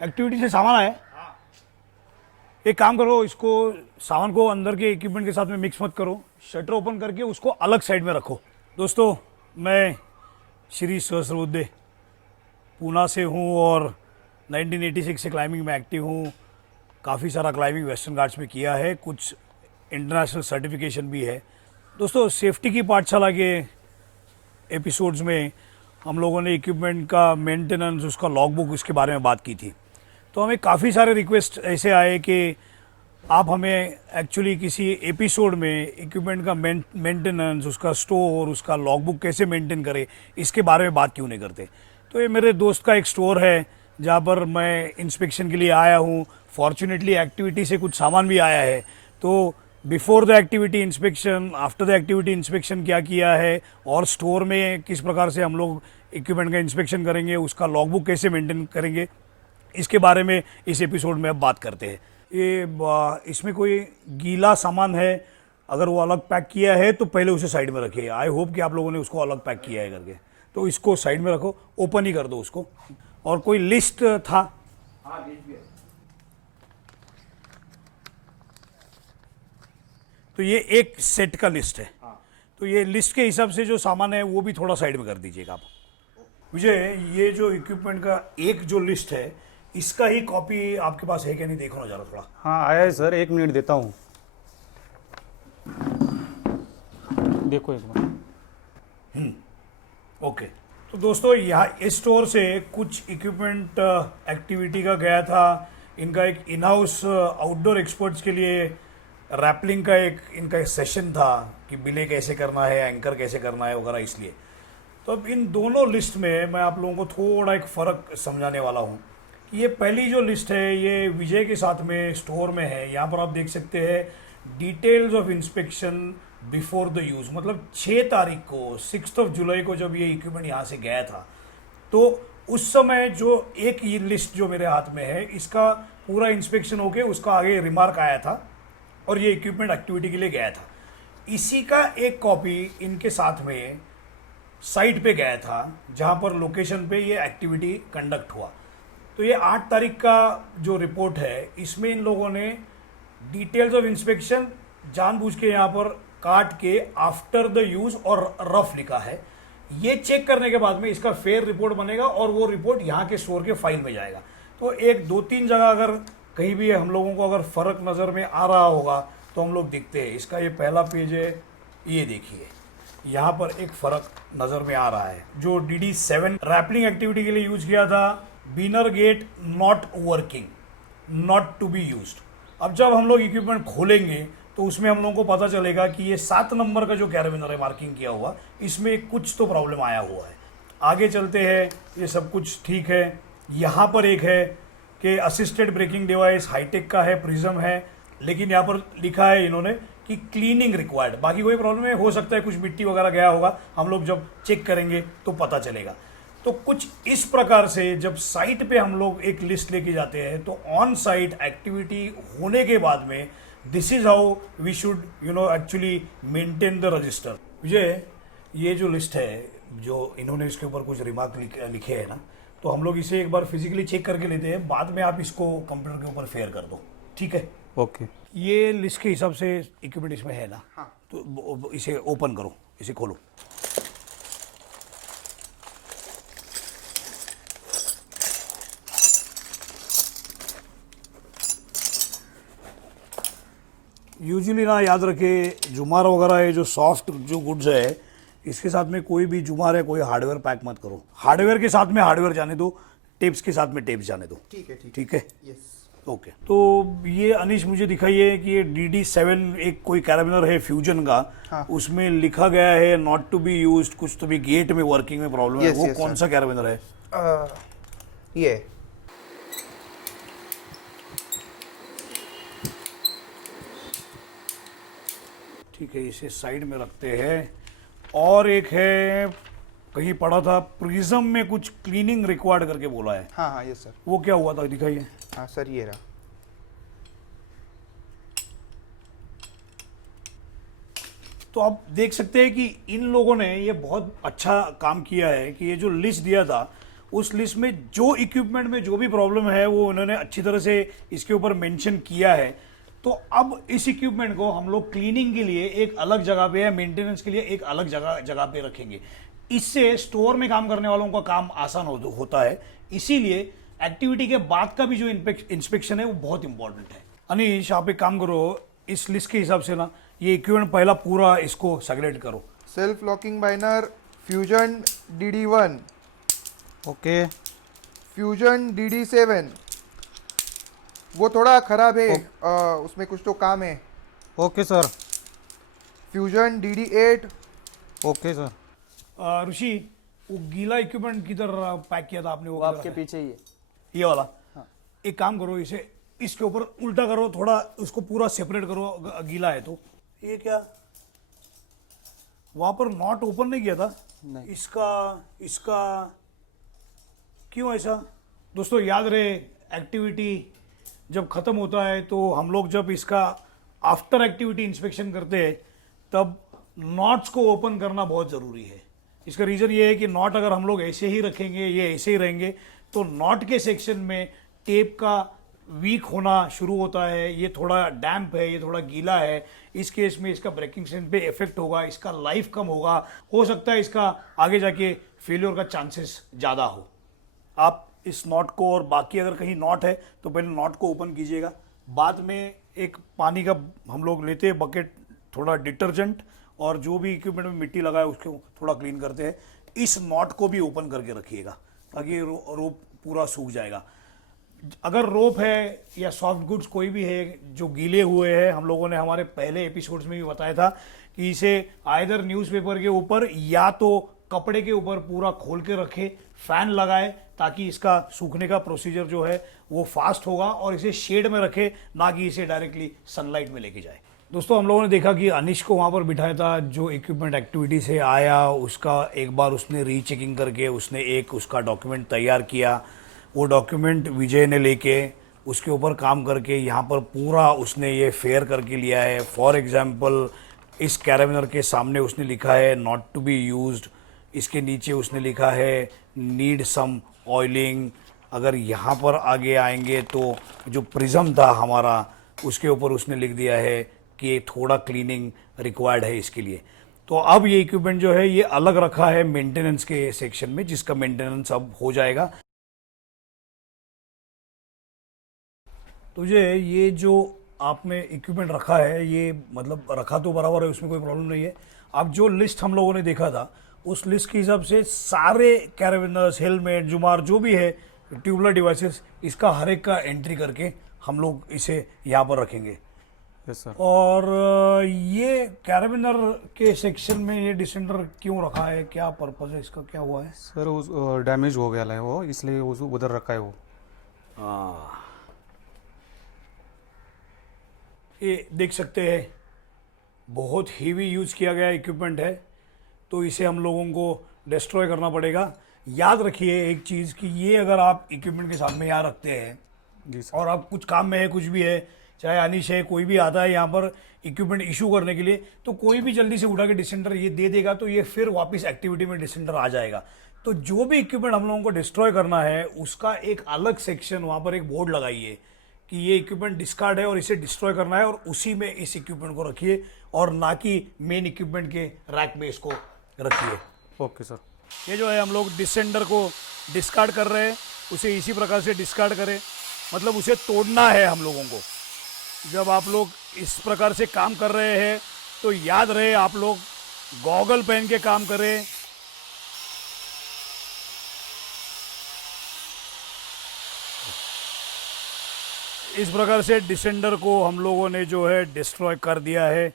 Activity से सामान आया। एक काम करो, इसको सामान को अंदर के इक्विपमेंट के साथ में मिक्स मत करो, शटर ओपन करके उसको अलग साइड में रखो। दोस्तों, मैं श्री सहस्रबुद्धे पूना से हूँ और 1986 से क्लाइंबिंग में एक्टिव हूँ। काफ़ी सारा क्लाइंबिंग वेस्टर्न घाट्स में किया है, कुछ इंटरनेशनल सर्टिफिकेशन भी है। दोस्तों, सेफ्टी की पाठशाला के एपिसोड्स में हम लोगों ने इक्विपमेंट का मेंटेनेंस, उसका लॉगबुक, इसके बारे में बात की थी। तो हमें काफ़ी सारे रिक्वेस्ट ऐसे आए कि आप हमें एक्चुअली किसी एपिसोड में इक्विपमेंट का मेंटेनेंस, उसका स्टोर, उसका लॉगबुक कैसे मेंटेन करें, इसके बारे में बात क्यों नहीं करते। तो ये मेरे दोस्त का एक स्टोर है जहाँ पर मैं इंस्पेक्शन के लिए आया हूँ। फॉर्चुनेटली एक्टिविटी से कुछ सामान भी आया है। तो before the activity inspection, after the activity inspection क्या किया है और स्टोर में किस प्रकार से हम लोग इक्विपमेंट का इंस्पेक्शन करेंगे, उसका लॉगबुक कैसे मेंटेन करेंगे, इसके बारे में इस एपिसोड में अब बात करते हैं। इसमें कोई गीला सामान है, अगर वो अलग पैक किया है तो पहले उसे साइड में रखिए। आई होप कि आप लोगों ने उसको अलग पैक किया है करके। तो इसको साइड में रखो, ओपन ही कर दो उसको। और कोई लिस्ट था? तो ये एक सेट का लिस्ट है। तो ये लिस्ट के हिसाब से जो सामान है वो भी थोड़ा साइड में कर दीजिएगा आप। विजय, ये जो इक्विपमेंट का एक जो लिस्ट है, इसका ही कॉपी आपके पास है क्या नहीं, देखो ना जरा थोड़ा। हाँ आया है सर, 1 मिनट देता हूँ। देखो एक बार। ओके। तो दोस्तों, यहाँ इस स्टोर से कुछ इक्विपमेंट एक्टिविटी का गया था। इनका एक इन हाउस आउटडोर एक्सपर्ट्स के लिए रैपलिंग का इनका एक सेशन था कि बिले कैसे करना है, एंकर कैसे करना है वगैरह, इसलिए। तो अब इन दोनों लिस्ट में मैं आप लोगों को थोड़ा एक फ़र्क समझाने वाला हूँ कि ये पहली जो लिस्ट है ये विजय के साथ में स्टोर में है। यहाँ पर आप देख सकते हैं details of inspection before the use, मतलब 6 तारीख को, 6 जुलाई को जब ये इक्विपमेंट यहाँ से गया था, तो उस समय जो एक ये लिस्ट जो मेरे हाथ में है, इसका पूरा इंस्पेक्शन होके उसका आगे रिमार्क आया था और ये इक्विपमेंट एक्टिविटी के लिए गया था। इसी का एक कॉपी इनके साथ में साइट पे गया था जहाँ पर लोकेशन पे ये एक्टिविटी कंडक्ट हुआ। तो ये 8 तारीख का जो रिपोर्ट है, इसमें इन लोगों ने डिटेल्स ऑफ इंस्पेक्शन जानबूझ के यहाँ पर काट के आफ्टर द यूज और रफ लिखा है। ये चेक करने के बाद में इसका फेयर रिपोर्ट बनेगा और वो रिपोर्ट यहाँ के स्टोर के फाइल में जाएगा। तो एक 2-3 जगह अगर कहीं भी हम लोगों को अगर फर्क नज़र में आ रहा होगा तो हम लोग दिखते हैं। इसका ये पहला पेज है, ये देखिए, यहाँ पर एक फ़र्क नज़र में आ रहा है। जो DD7 रैपलिंग एक्टिविटी के लिए यूज किया था, बिनर gate not working, not to be used. अब जब हम लोग इक्विपमेंट खोलेंगे तो उसमें हम लोगों को पता चलेगा कि ये 7 नंबर का जो कैराबिनर है मार्किंग किया हुआ, इसमें कुछ तो प्रॉब्लम आया हुआ है। आगे चलते हैं, ये सब कुछ ठीक है। यहाँ पर एक है कि असिस्टेड ब्रेकिंग डिवाइस हाईटेक का है, प्रिज्म है, लेकिन यहाँ पर लिखा है इन्होंने कि क्लीनिंग रिक्वायर्ड। बाकी कोई प्रॉब्लम है, हो सकता है कुछ मिट्टी वगैरह गया होगा, हम लोग जब चेक करेंगे तो पता चलेगा। तो कुछ इस प्रकार से जब साइट पे हम लोग एक लिस्ट लेके जाते हैं तो ऑन साइट एक्टिविटी होने के बाद में this is how we should actually maintain the register. Vijay, ये जो लिस्ट है, जो इन्होंने इसके ऊपर कुछ रिमार्क लिखे हैं ना, तो हम लोग इसे एक बार फिजिकली चेक करके लेते हैं, बाद में आप इसको कंप्यूटर के ऊपर फेयर कर दो, ठीक है? ओके। ये लिस्ट के हिसाब से इक्विपमेंट इसमें है ना? हाँ। तो इसे ओपन करो, इसे खोलो। यूजुअली ना याद रखे, जुमार वगैरह है जो सॉफ्ट जो गुड्स है, इसके साथ में कोई भी जुमार है, कोई हार्डवेयर पैक मत करो। हार्डवेयर के साथ में हार्डवेयर जाने दो, टेप्स के साथ में टेप्स जाने दो। ठीक है, ठीक है? यस। ओके। तो ये अनीश मुझे दिखाइए कि ये DD7 एक कोई कैराबिनर है फ्यूजन का। हाँ। उसमें लिखा गया है नॉट टू बी यूज्ड, कुछ तो भी गेट में वर्किंग में प्रॉब्लम है। Yes, वो yes, कौन sir. सा कैराबिनर है? ये ठीक है, इसे साइड में रखते हैं। और एक है, कहीं पढ़ा था प्रिज्म में कुछ क्लीनिंग रिक्वायर्ड करके बोला है। हाँ हाँ यस सर। वो क्या हुआ था, दिखाइए। हाँ सर, ये रहा। तो आप देख सकते हैं कि इन लोगों ने ये बहुत अच्छा काम किया है कि ये जो लिस्ट दिया था उस लिस्ट में जो इक्विपमेंट में जो भी प्रॉब्लम है वो उन्होंने अच्छी तरह से इसके ऊपर मेंशन किया है। तो अब इस इक्विपमेंट को हम लोग क्लीनिंग के लिए एक अलग जगह पे या मेंटेनेंस के लिए एक अलग जगह पे रखेंगे। इससे स्टोर में काम करने वालों का काम आसान होता है। इसीलिए एक्टिविटी के बाद का भी जो इंस्पेक्शन है वो बहुत इंपॉर्टेंट है। अनीश, आप एक काम करो, इस लिस्ट के हिसाब से ना ये इक्विपमेंट पहला पूरा इसको सेग्रेगेट करो। Self locking biner fusion DD1, okay fusion DD7, वो थोड़ा खराब है, उसमें कुछ तो काम है। Okay sir. Fusion DD8, okay sir. Rishi, वो गीला इक्विपमेंट किधर पैक किया था आपने? वो वो किधर आपके है? पीछे ही है। ये वाला। एक काम करो, इसे इसके ऊपर उल्टा करो, थोड़ा उसको पूरा सेपरेट करो, गीला है तो। ये क्या वहां पर नॉट ओपन नहीं किया था? नहीं। इसका क्यों ऐसा? दोस्तों याद रहे, एक्टिविटी जब खत्म होता है तो हम लोग जब इसका आफ्टर एक्टिविटी इंस्पेक्शन करते हैं तब नॉट्स को ओपन करना बहुत ज़रूरी है। इसका रीज़न ये है कि नॉट अगर हम लोग ऐसे ही रखेंगे, ये ऐसे ही रहेंगे, तो नॉट के सेक्शन में टेप का वीक होना शुरू होता है। ये थोड़ा डैम्प है, ये थोड़ा गीला है, इस केस में इसका ब्रेकिंग स्ट्रेंथ पे इफेक्ट होगा, इसका लाइफ कम होगा, हो सकता है इसका आगे जाके फेलियर का चांसेस ज़्यादा हो। आप इस नॉट को, और बाकी अगर कहीं नॉट है तो पहले नॉट को ओपन कीजिएगा। बाद में एक पानी का हम लोग लेते हैं बकेट, थोड़ा डिटर्जेंट और जो भी इक्विपमेंट में मिट्टी लगा है उसको थोड़ा क्लीन करते हैं। इस नॉट को भी ओपन करके रखिएगा ताकि रोप पूरा सूख जाएगा। अगर रोप है या सॉफ्ट गुड्स कोई भी है जो गीले हुए हैं, हम लोगों ने हमारे पहले एपिसोड्स में भी बताया था कि इसे आइदर न्यूज़पेपर के ऊपर या तो कपड़े के ऊपर पूरा खोल के रखे, फैन लगाए ताकि इसका सूखने का प्रोसीजर जो है वो फास्ट होगा, और इसे शेड में रखे, ना कि इसे डायरेक्टली सनलाइट में लेके जाए। दोस्तों हम लोगों ने देखा कि अनिश को वहाँ पर बिठाया था, जो इक्विपमेंट एक्टिविटी से आया उसका एक बार उसने रीचेकिंग करके उसने एक उसका डॉक्यूमेंट तैयार किया। वो डॉक्यूमेंट विजय ने लेके उसके ऊपर काम करके यहाँ पर पूरा उसने ये फेयर करके लिया है। फॉर एग्जांपल इस कैराबिनर के सामने उसने लिखा है नॉट टू बी यूज्ड, इसके नीचे उसने लिखा है नीड सम ऑयलिंग। अगर यहाँ पर आगे आएंगे तो जो प्रिज्म था हमारा उसके ऊपर उसने लिख दिया है कि थोड़ा क्लीनिंग रिक्वायर्ड है इसके लिए। तो अब ये इक्विपमेंट जो है ये अलग रखा है मेंटेनेंस के सेक्शन में, जिसका मेंटेनेंस अब हो जाएगा। तुझे ये जो आपने इक्विपमेंट रखा है ये मतलब रखा तो बराबर है, उसमें कोई प्रॉब्लम नहीं है। अब जो लिस्ट हम लोगों ने देखा था उस लिस्ट के हिसाब से सारे कैराबिनर्स, हेलमेट, जुमार जो भी है, ट्यूबुलर डिवाइसेस, इसका हर एक का एंट्री करके हम लोग इसे यहाँ पर रखेंगे। Yes sir. और ये कैराबिनर के सेक्शन में ये डिसेंडर क्यों रखा है, क्या पर्पज है इसका, क्या हुआ है? सर उस डैमेज हो गया है वो, इसलिए उस उधर रखा है वो। ये देख सकते हैं बहुत हेवी यूज किया गया इक्विपमेंट है, तो इसे हम लोगों को डिस्ट्रॉय करना पड़ेगा। याद रखिए एक चीज़ कि ये अगर आप इक्विपमेंट के सामने यहाँ रखते हैं जी सर। और आप कुछ काम में है, कुछ भी है, चाहे अनिश है, कोई भी आता है यहाँ पर इक्विपमेंट इशू करने के लिए, तो कोई भी जल्दी से उठा के डिसेंडर ये दे देगा तो ये फिर वापस एक्टिविटी में डिसेंडर आ जाएगा। तो जो भी इक्विपमेंट हम लोगों को डिस्ट्रॉय करना है उसका एक अलग सेक्शन, वहाँ पर एक बोर्ड लगाइए कि ये इक्विपमेंट डिस्कार्ड है और इसे डिस्ट्रॉय करना है, और उसी में इस इक्विपमेंट को रखिए और ना कि मेन इक्विपमेंट के रैक में इसको रखिए। Okay sir. ये जो है हम लोग डिसेंडर को डिस्कार्ड कर रहे हैं, उसे इसी प्रकार से डिस्कार्ड करें, मतलब उसे तोड़ना है हम लोगों को। जब आप लोग इस प्रकार से काम कर रहे हैं तो याद रहे आप लोग गॉगल पहन के काम करें। इस प्रकार से डिसेंडर को हम लोगों ने जो है डिस्ट्रॉय कर दिया है।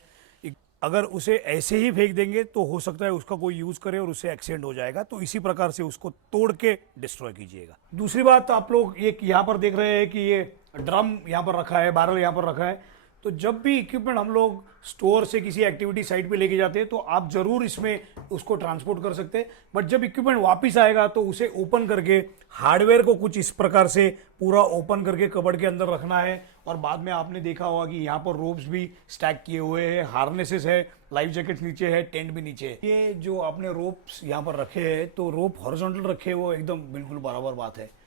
अगर उसे ऐसे ही फेंक देंगे तो हो सकता है उसका कोई यूज करे और उससे एक्सीडेंट हो जाएगा, तो इसी प्रकार से उसको तोड़ के डिस्ट्रॉय कीजिएगा। दूसरी बात, आप लोग एक यहाँ पर देख रहे हैं कि ये ड्रम यहाँ पर रखा है, बैरल यहाँ पर रखा है, तो जब भी इक्विपमेंट हम लोग स्टोर से किसी एक्टिविटी साइट पे लेके जाते हैं तो आप जरूर इसमें उसको ट्रांसपोर्ट कर सकते हैं, बट जब इक्विपमेंट वापस आएगा तो उसे ओपन करके हार्डवेयर को कुछ इस प्रकार से पूरा ओपन करके कबर्ड के अंदर रखना है। और बाद में आपने देखा होगा कि यहाँ पर रोप्स भी स्टैक किए हुए हैं, हार्नेसेस है, लाइफ जैकेट्स नीचे है, टेंट भी नीचे है। ये जो आपने रोप्स यहाँ पर रखे हैं तो रोप हॉरिजॉन्टल रखे, वो एकदम बिल्कुल बराबर बात है।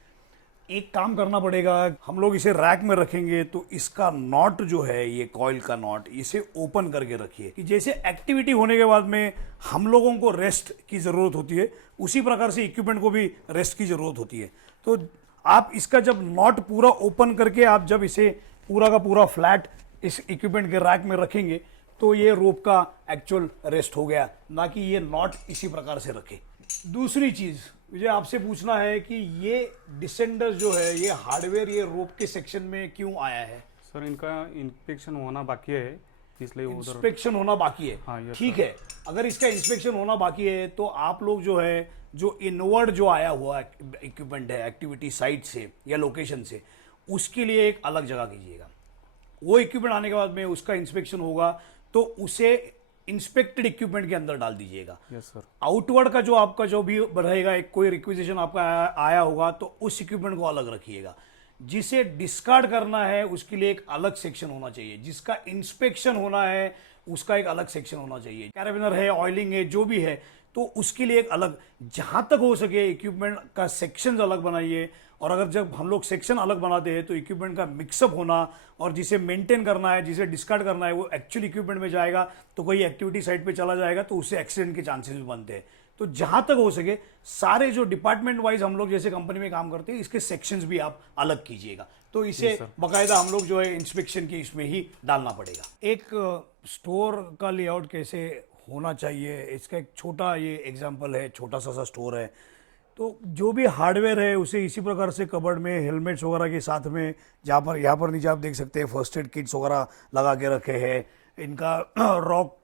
एक काम करना पड़ेगा, हम लोग इसे रैक में रखेंगे तो इसका नॉट जो है, ये कॉइल का नॉट, इसे ओपन करके रखिए कि जैसे एक्टिविटी होने के बाद में हम लोगों को रेस्ट की ज़रूरत होती है, उसी प्रकार से इक्विपमेंट को भी रेस्ट की ज़रूरत होती है। तो आप इसका जब नॉट पूरा ओपन करके आप जब इसे पूरा का पूरा फ्लैट इस इक्विपमेंट के रैक में रखेंगे तो ये रोप का एक्चुअल रेस्ट हो गया, ना कि ये नॉट इसी प्रकार से रखे। दूसरी चीज़ मुझे आपसे पूछना है कि ये डिसेंडर जो है, ये हार्डवेयर ये रोप के सेक्शन में क्यों आया है? सर इनका इंस्पेक्शन होना बाकी है, इसलिए उधर इंस्पेक्शन होना बाकी है। हाँ, yes, ठीक है, अगर इसका इंस्पेक्शन होना बाकी है तो आप लोग जो है, जो इनवर्ड जो आया हुआ इक्विपमेंट है एक्टिविटी साइट से या लोकेशन से, उसके लिए एक अलग जगह कीजिएगा। वो इक्विपमेंट आने के बाद में उसका इंस्पेक्शन होगा तो उसे इंस्पेक्टेड इक्विपमेंट के अंदर डाल दीजिएगा। Yes sir. आउटवर्ड का जो आपका जो भी रहेगा, एक कोई रिक्विजिशन आपका आया होगा तो उस इक्विपमेंट को अलग रखिएगा। जिसे डिस्कार्ड करना है उसके लिए एक अलग सेक्शन होना चाहिए, जिसका इंस्पेक्शन होना है उसका एक अलग सेक्शन होना चाहिए। कैरेबिनर है, ऑयलिंग है, जो भी है, तो उसके लिए एक अलग, जहां तक हो सके इक्विपमेंट का सेक्शन अलग बनाइए। और अगर जब हम लोग सेक्शन अलग बनाते हैं तो इक्विपमेंट का मिक्सअप होना और जिसे मेंटेन करना है, जिसे डिस्कार्ड करना है, वो एक्चुअल इक्विपमेंट में जाएगा तो कोई एक्टिविटी साइट पे चला जाएगा तो उससे एक्सीडेंट के चांसेस भी बनते हैं। तो जहां तक हो सके सारे जो डिपार्टमेंट वाइज हम लोग जैसे कंपनी में काम करते हैं, इसके सेक्शंस भी आप अलग कीजिएगा। तो इसे बाकायदा हम लोग जो है इंस्पेक्शन की इसमें ही डालना पड़ेगा। एक स्टोर का लेआउट कैसे होना चाहिए, इसका एक छोटा ये एग्जाम्पल है, छोटा सा स्टोर है। तो जो भी हार्डवेयर है उसे इसी प्रकार से कबर्ड में हेलमेट्स वगैरह के साथ में, जहाँ पर यहाँ पर नीचे आप देख सकते हैं फर्स्ट एड किट्स वगैरह लगा के रखे हैं। इनका रॉक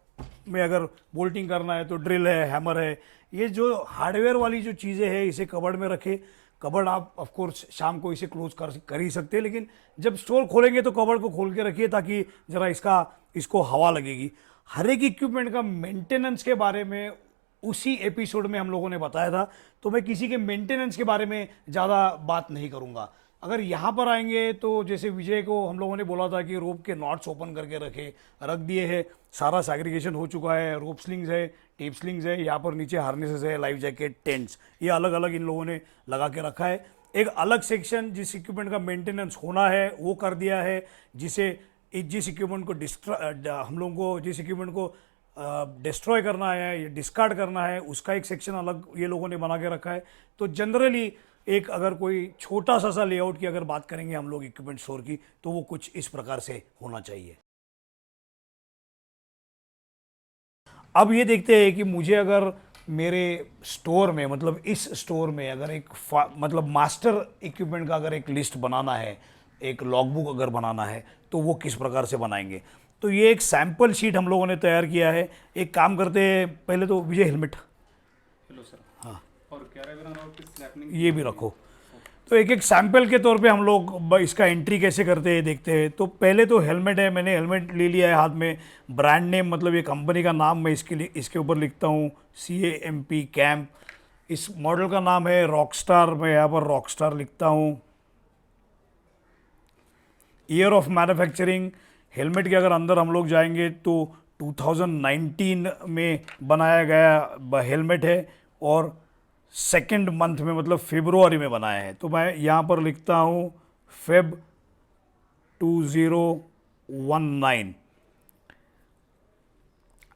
में अगर बोल्टिंग करना है तो ड्रिल है, हैमर है। ये जो हार्डवेयर वाली जो चीज़ें हैं इसे कबर्ड में रखें। कबर्ड आप ऑफ कोर्स शाम को इसे क्लोज कर ही सकते हैं, लेकिन जब स्टोर खोलेंगे तो कबर्ड को खोल के रखिए ताकि ज़रा इसको हवा लगेगी। हर एक इक्विपमेंट का मेंटेनेंस के बारे में उसी एपिसोड में हम लोगों ने बताया था, तो मैं किसी के मेंटेनेंस के बारे में ज़्यादा बात नहीं करूँगा। अगर यहाँ पर आएंगे तो जैसे विजय को हम लोगों ने बोला था कि रोप के नॉट्स ओपन करके रख दिए हैं, सारा सैग्रीगेशन हो चुका है, रोप स्लिंग्स है, टेप स्लिंग्स है, यहाँ पर नीचे हार्नेसेस है, लाइफ जैकेट, टेंट्स, ये अलग अलग इन लोगों ने लगा के रखा है। एक अलग सेक्शन जिस इक्विपमेंट का मेंटेनेंस होना है वो कर दिया है, जिस इक्विपमेंट को हम लोगों को जिस इक्विपमेंट को डिस्ट्रॉय करना है या डिस्कार्ड करना है उसका एक सेक्शन अलग ये लोगों ने बना के रखा है। तो जनरली एक अगर कोई छोटा सा लेआउट की अगर बात करेंगे हम लोग इक्विपमेंट स्टोर की, तो वो कुछ इस प्रकार से होना चाहिए। अब ये देखते हैं कि मुझे अगर मेरे स्टोर में, मतलब इस स्टोर में अगर एक मतलब मास्टर इक्विपमेंट का अगर एक लिस्ट बनाना है, एक लॉगबुक अगर बनाना है, तो वो किस प्रकार से बनाएंगे। तो ये एक सैंपल शीट हम लोगों ने तैयार किया है। एक काम करते हैं, पहले तो विजय हेलमेट, हेलो सर। हाँ, और कैरेबिनर और किस स्लैपनिंग ये भी रखो। तो एक एक सैंपल के तौर पे हम लोग इसका एंट्री कैसे करते हैं देखते हैं। तो पहले तो हेलमेट है, मैंने हेलमेट ले लिया है हाथ में। ब्रांड नेम मतलब ये कंपनी का नाम मैं इसके ऊपर लिखता हूँ, CAMP कैम्प। इस मॉडल का नाम है रॉकस्टार, मैं यहाँ पर रॉकस्टार लिखता हूँ। ईयर ऑफ मैन्युफैक्चरिंग, हेलमेट के अगर अंदर हम लोग जाएंगे तो 2019 में बनाया गया हेलमेट है और सेकेंड मंथ में मतलब फरवरी में बनाया है। तो मैं यहाँ पर लिखता हूँ Feb 2019।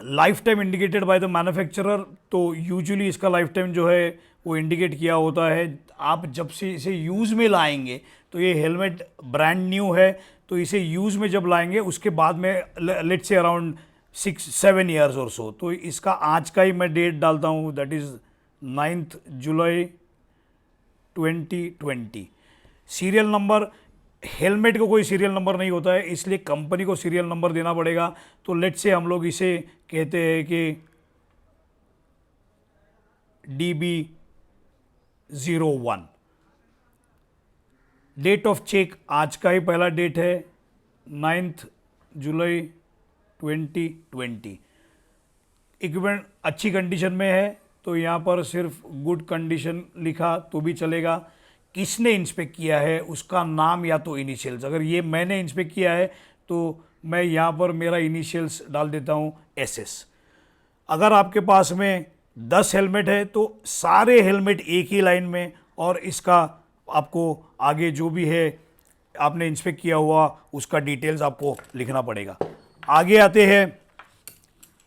Life time indicated by the manufacturer, तो यूजुअली इसका लाइफ टाइम जो है वो इंडिकेट किया होता है। आप जब से इसे यूज़ में लाएंगे, तो ये हेलमेट ब्रांड न्यू है, तो इसे यूज़ में जब लाएंगे उसके बाद में लेट्स से अराउंड 6-7 ईयर्स और सो, तो इसका आज का ही मैं डेट डालता हूँ, that is 9 July 2020। Serial number, helmet को कोई सीरियल नंबर नहीं होता है, इसलिए कंपनी को सीरियल नंबर देना पड़ेगा। तो लेट्स से हम लोग इसे कहते हैं कि DB01। डेट ऑफ चेक आज का ही पहला डेट है, 9 जुलाई 2020। इक्विपमेंट अच्छी कंडीशन में है तो यहाँ पर सिर्फ गुड कंडीशन लिखा तो भी चलेगा। किसने इंस्पेक्ट किया है उसका नाम या तो इनिशियल्स, अगर ये मैंने इंस्पेक्ट किया है तो मैं यहाँ पर मेरा इनिशियल्स डाल देता हूँ SS। अगर आपके पास में 10 हेलमेट है तो सारे हेलमेट एक ही लाइन में, और इसका आपको आगे जो भी है आपने इंस्पेक्ट किया हुआ उसका डिटेल्स आपको लिखना पड़ेगा। आगे आते हैं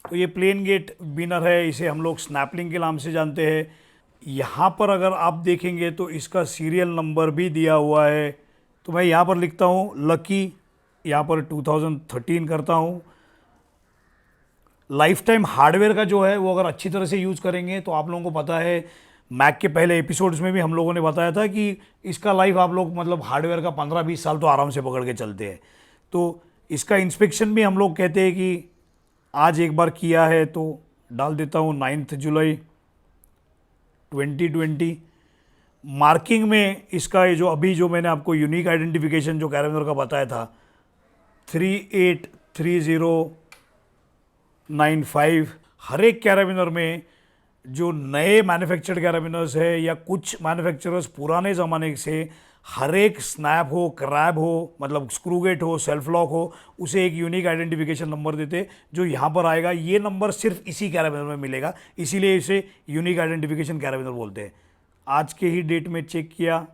तो ये प्लेन गेट बिनर है, इसे हम लोग स्नैपलिंग के नाम से जानते हैं। यहाँ पर अगर आप देखेंगे तो इसका सीरियल नंबर भी दिया हुआ है, तो मैं यहाँ पर लिखता हूँ लकी, यहाँ पर 2013 करता हूँ। लाइफ टाइम हार्डवेयर का जो है वो अगर अच्छी तरह से यूज़ करेंगे तो आप लोगों को पता है, मैक के पहले एपिसोड्स में भी हम लोगों ने बताया था कि इसका लाइफ आप लोग मतलब हार्डवेयर का 15-20 साल तो आराम से पकड़ के चलते हैं। तो इसका इंस्पेक्शन भी हम लोग कहते हैं कि आज एक बार किया है, तो डाल देता हूँ 9 जुलाई 2020। मार्किंग में इसका ये जो अभी जो मैंने आपको यूनिक आइडेंटिफिकेशन जो कैराबिनर का बताया था 383095, हर एक कैराबिनर में जो नए मैन्युफैक्चर्ड कैराबिनर्स है या कुछ मैन्युफैक्चरर्स पुराने ज़माने से हर एक स्नैप हो, क्रैब हो, मतलब स्क्रू गेट हो, सेल्फ लॉक हो, उसे एक यूनिक आइडेंटिफिकेशन नंबर देते जो यहाँ पर आएगा। ये नंबर सिर्फ इसी कैराबिनर में मिलेगा, इसीलिए इसे यूनिक आइडेंटिफिकेशन कैराबिनर बोलते हैं। आज के ही डेट में चेक किया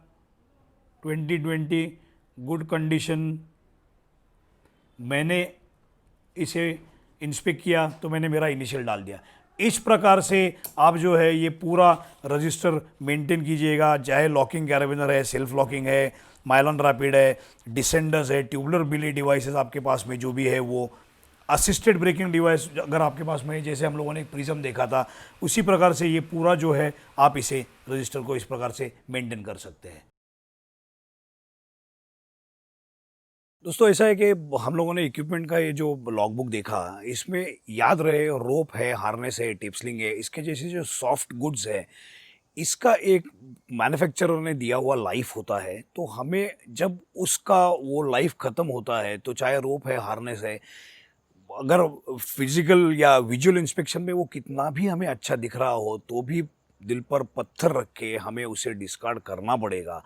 2020, गुड कंडीशन। मैंने इसे इंस्पेक्ट किया तो मैंने मेरा इनिशियल डाल दिया। इस प्रकार से आप जो है ये पूरा रजिस्टर मेंटेन कीजिएगा, चाहे लॉकिंग कैराबिनर है, सेल्फ लॉकिंग है, माइलॉन रैपिड है, डिसेंडर्स है, ट्यूबुलर बिली डिवाइसेस आपके पास में जो भी है वो, असिस्टेड ब्रेकिंग डिवाइस अगर आपके पास में है, जैसे हम लोगों ने एक प्रिज्म देखा था, उसी प्रकार से ये पूरा जो है आप इसे रजिस्टर को इस प्रकार से मेंटेन कर सकते हैं। दोस्तों ऐसा है कि हम लोगों ने इक्विपमेंट का ये जो लॉग बुक देखा, इसमें याद रहे रोप है, हार्नेस है, टिप्सलिंग है, इसके जैसे जो सॉफ्ट गुड्स है, इसका एक मैन्युफैक्चरर ने दिया हुआ लाइफ होता है। तो हमें जब उसका वो लाइफ ख़त्म होता है तो चाहे रोप है, हार्नेस है, अगर फिजिकल या विजुअल इंस्पेक्शन में वो कितना भी हमें अच्छा दिख रहा हो तो भी दिल पर पत्थर रख के हमें उसे डिस्कार्ड करना पड़ेगा।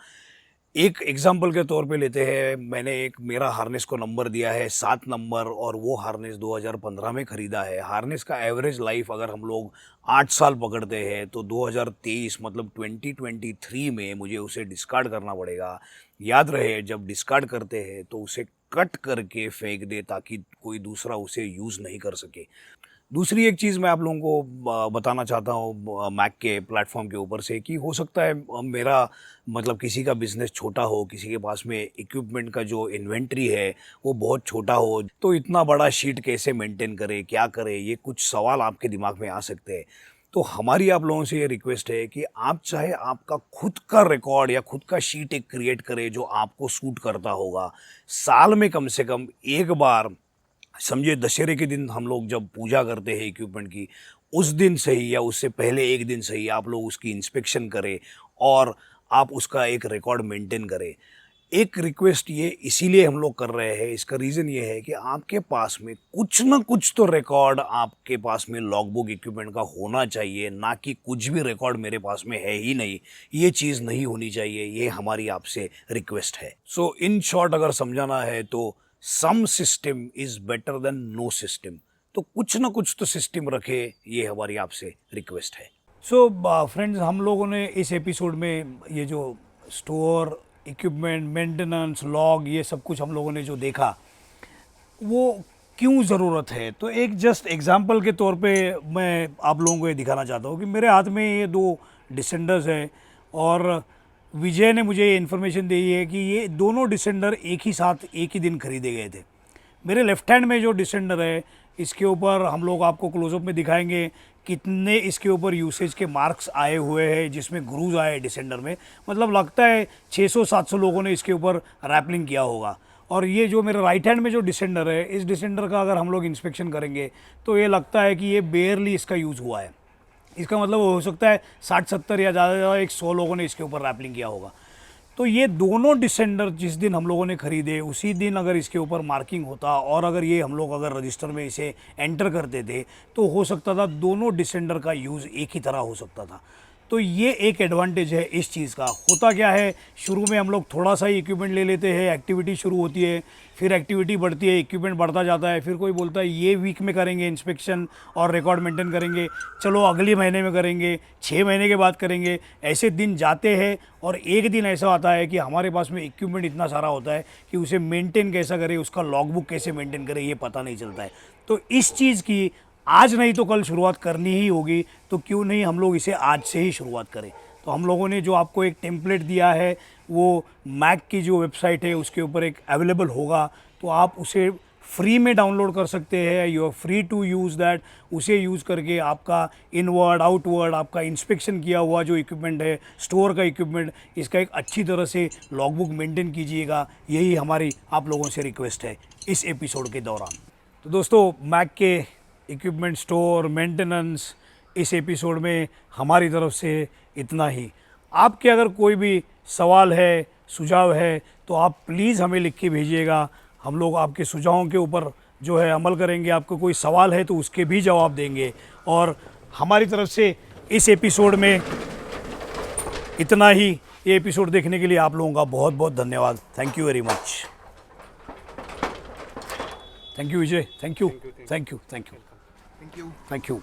एक एग्जाम्पल के तौर पे लेते हैं, मैंने एक मेरा हार्नेस को नंबर दिया है 7 नंबर, और वो हार्नेस 2015 में ख़रीदा है। हार्नेस का एवरेज लाइफ अगर हम लोग 8 साल पकड़ते हैं तो 2023 मतलब 2023 में मुझे उसे डिस्कार्ड करना पड़ेगा। याद रहे जब डिस्कार्ड करते हैं तो उसे कट करके फेंक दे ताकि कोई दूसरा उसे यूज़ नहीं कर सके। दूसरी एक चीज़ मैं आप लोगों को बताना चाहता हूँ मैक के प्लेटफॉर्म के ऊपर से, कि हो सकता है मेरा मतलब किसी का बिज़नेस छोटा हो, किसी के पास में इक्विपमेंट का जो इन्वेंट्री है वो बहुत छोटा हो, तो इतना बड़ा शीट कैसे मेंटेन करे, क्या करे, ये कुछ सवाल आपके दिमाग में आ सकते हैं। तो हमारी आप लोगों से ये रिक्वेस्ट है कि आप चाहे आपका खुद का रिकॉर्ड या खुद का शीट एक क्रिएट करें जो आपको सूट करता होगा। साल में कम से कम एक बार, समझिए दशहरे के दिन हम लोग जब पूजा करते हैं इक्विपमेंट की, उस दिन से ही या उससे पहले एक दिन से ही आप लोग उसकी इंस्पेक्शन करें और आप उसका एक रिकॉर्ड मेंटेन करें। एक रिक्वेस्ट ये इसीलिए हम लोग कर रहे हैं, इसका रीज़न ये है कि आपके पास में कुछ ना कुछ तो रिकॉर्ड आपके पास में लॉगबुक इक्विपमेंट का होना चाहिए, ना कि कुछ भी रिकॉर्ड मेरे पास में है ही नहीं, ये चीज़ नहीं होनी चाहिए। ये हमारी आपसे रिक्वेस्ट है। सो इन शॉर्ट अगर समझाना है तो some system is better than no system, तो कुछ ना कुछ तो सिस्टम रखे, ये हमारी आपसे रिक्वेस्ट है। सो फ्रेंड्स, हम लोगों ने इस एपिसोड में ये जो स्टोर, इक्विपमेंट, मेंटेनेंस, लॉग, ये सब कुछ हम लोगों ने जो देखा वो क्यों ज़रूरत है, तो एक जस्ट एग्जांपल के तौर पे मैं आप लोगों को ये दिखाना चाहता हूँ कि मेरे हाथ में ये 2 डिसेंडर्स है और विजय ने मुझे ये इन्फॉर्मेशन दी है कि ये दोनों डिसेंडर एक ही साथ एक ही दिन खरीदे गए थे। मेरे लेफ्ट हैंड में जो डिसेंडर है इसके ऊपर हम लोग आपको क्लोजअप में दिखाएंगे कितने इसके ऊपर यूसेज के मार्क्स आए हुए हैं, जिसमें ग्रूज आए डिसेंडर में, मतलब लगता है 600-700 लोगों ने इसके ऊपर रैपलिंग किया होगा। और ये जो मेरे राइट हैंड में जो डिसेंडर है, इस डिसेंडर का अगर हम लोग इंस्पेक्शन करेंगे तो ये लगता है कि ये बेयरली इसका यूज़ हुआ है। इसका मतलब हो सकता है 60-70 या ज़्यादा 100 लोगों ने इसके ऊपर रैपलिंग किया होगा। तो ये दोनों डिसेंडर जिस दिन हम लोगों ने खरीदे उसी दिन अगर इसके ऊपर मार्किंग होता और अगर ये हम लोग अगर रजिस्टर में इसे एंटर करते थे तो हो सकता था दोनों डिसेंडर का यूज़ एक ही तरह हो सकता था। तो ये एक एडवांटेज है इस चीज़ का। होता क्या है, शुरू में हम लोग थोड़ा सा ही इक्विपमेंट ले लेते हैं, एक्टिविटी शुरू होती है, फिर एक्टिविटी बढ़ती है, इक्विपमेंट बढ़ता जाता है, फिर कोई बोलता है ये वीक में करेंगे इंस्पेक्शन और रिकॉर्ड मेंटेन करेंगे, चलो अगले महीने में करेंगे, 6 महीने के बाद करेंगे। ऐसे दिन जाते हैं और एक दिन ऐसा आता है कि हमारे पास में इक्विपमेंट इतना सारा होता है कि उसे मेंटेन कैसा करें, उसका लॉगबुक कैसे मेंटेन करें, ये पता नहीं चलता है। तो इस चीज़ की आज नहीं तो कल शुरुआत करनी ही होगी, तो क्यों नहीं हम लोग इसे आज से ही शुरुआत करें। तो हम लोगों ने जो आपको एक टेम्पलेट दिया है वो मैक की जो वेबसाइट है उसके ऊपर एक अवेलेबल होगा, तो आप उसे फ्री में डाउनलोड कर सकते हैं। You are free to use that. उसे यूज़ करके आपका इनवर्ड आउटवर्ड आपका इंस्पेक्शन किया हुआ जो इक्विपमेंट है, स्टोर का इक्विपमेंट, इसका एक अच्छी तरह से लॉगबुक मेंटेन कीजिएगा। यही हमारी आप लोगों से रिक्वेस्ट है इस एपिसोड के दौरान। तो दोस्तों, मैक के इक्विपमेंट स्टोर मेंटेनेंस इस एपिसोड में हमारी तरफ से इतना ही। आपके अगर कोई भी सवाल है, सुझाव है, तो आप प्लीज़ हमें लिख के भेजिएगा। हम लोग आपके सुझावों के ऊपर जो है अमल करेंगे। आपको कोई सवाल है तो उसके भी जवाब देंगे। और हमारी तरफ से इस एपिसोड में इतना ही। ये एपिसोड देखने के लिए आप लोगों का बहुत बहुत धन्यवाद। Thank you very much. Thank you Vijay. Thank you. Thank you. Thank you. Thank you. Thank you.